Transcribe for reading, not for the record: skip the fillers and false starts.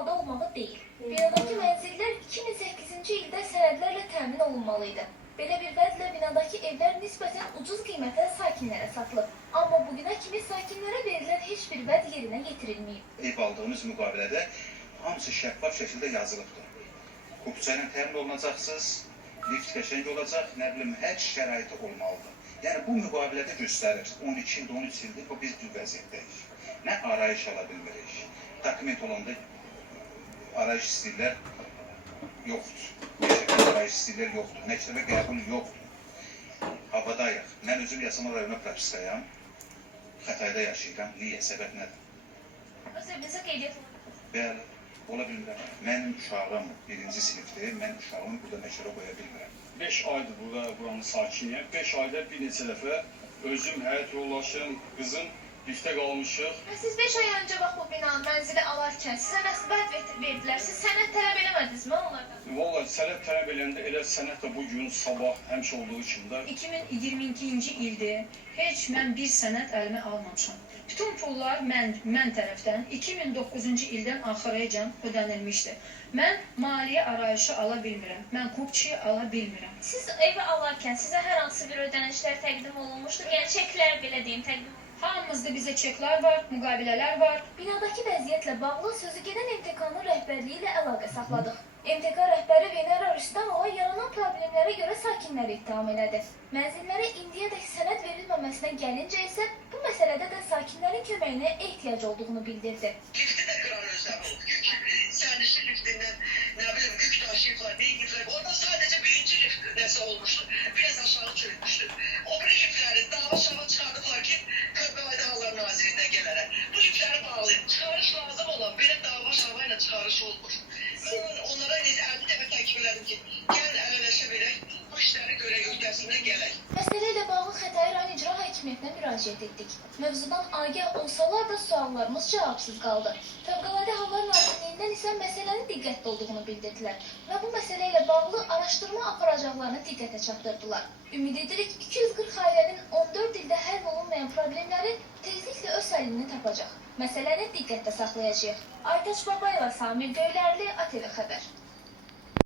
halda olmağı deyil. Binadakı mənzillər 2008-ci ildə sənədlərlə təmin olunmalıydı. Belə bir vədlə binadakı evlər nisbətən ucuz qiymətə sakinlərə satılıb. Amma bugünə kimi sakinlərə verilən heç bir vəd yerinə yetirilməyib. Ev aldığımız müqavilədə hamısı şəffaf şəkildə yazılıbdır. Hüquqça ilə təmin olunacaqsınız, lift qəşəng olacaq, nə bilim, hər şəraiti olmalıdır. Yəni bu müqavilədə göstərir, 12 ildir, 13 ildir, biz bu vəziyyətdəyik. Nə arayış ala bilmirik, dokument olanda arayış istəyirlər, yoxdur. Meşəqə arayış istəyirlər, yoxdur. Məktəbə qəbul yoxdur. Havadayıq. Mən özüm Yasamal rayona propiskayam, Xətayda yaşayıram. Niyə? Səbəb nədir? Öz evinizə qeydiyyat olunur. Bəli, ola bilmirəm. Mənim uşağım 1-ci sinifdir, mən uşağımı burada məktəbə qoya bilmirəm. 5 aydır buranın sakiniyəm. 5 ayda bir neçə dəfə özüm, həyat yoldaşım, qızım liftə qalmışıq. Siz 5 ay öncə bax bu binanın mənzili alarkən sizə nəsə vəd verdilər. Siz sənəd tələb eləmədinizmi onlardan? Vallahi sənəd tələb eləndə elə sənəd də bugün, sabah həmişə olduğu kimi də. 2022-ci ildir. Heç mən bir sənəd əlimə almamışam. Bütün pullar mən tərəfdən 2009-cu ildən axıracan ödənilmişdir. Mən maliyyə arayışı ala bilmirəm. Mən kupçu ala bilmirəm. Siz evi alarkən sizə hər hansı bir ödənişlər təqdim olunmuşdur? Yəni çeklər belə deyim təqdim olunmuşdur. Hamımızda bizə çeklər var, müqavilələr var. Binadakı vəziyyətlə bağlı sözü gedən MTK-nın rəhbərliyi ilə əlaqə saxladıq. MTK rəhbəri Venera Rüstəmova yaranan problemlərə görə sakinləri ittiham elədi. Mənzillərə indiyədək sənəd verilməməsinə gəlincə isə bu məsələdə də sakinlərin köməyinə ehtiyac olduğunu bildirdi. Lifti də qıran özləri oldu. Sərnişin liftindən, nə bilim, yük daşıyıblar, neyiblər. Orada sadəcə birinci lift nəsə olmuşdu. Biraz aşağı çürütmüşdü. O bir liftləri dava çıxardıblar ki, Fövqəladə Hallar Nazirliyindən gələrək. Bu liftləri bağlayın. Çıxarış lazım olan belə dava ilə çıxarış olmur. Mən onlara əlli dəfə təklif elədim ki, gəlin ələləşə verək, bu işləri görək, öhdəsindən gələk. Məsələ ilə bağlı Xətai rayon İcra Hakimiyyətinə müraciət etdik. Mövzudan agah olsalar da suallarımız cavabsız qaldı. Fövqəladə Hallar Nazirliyindən isə məsələnin diqqətli olduğunu bildirdilər və bu məsələ ilə bağlı araşdırma aparacaqlarını diqqətə çatdırdılar. Ümid edirik 240 ailənin 14 ildə həll olunmayan problemləri tezliklə öz həllini tapacaq. Məsələni diqqətdə saxlayacağıq. Aytaç Babayeva, Samir Göylərli, ATV Xəbər.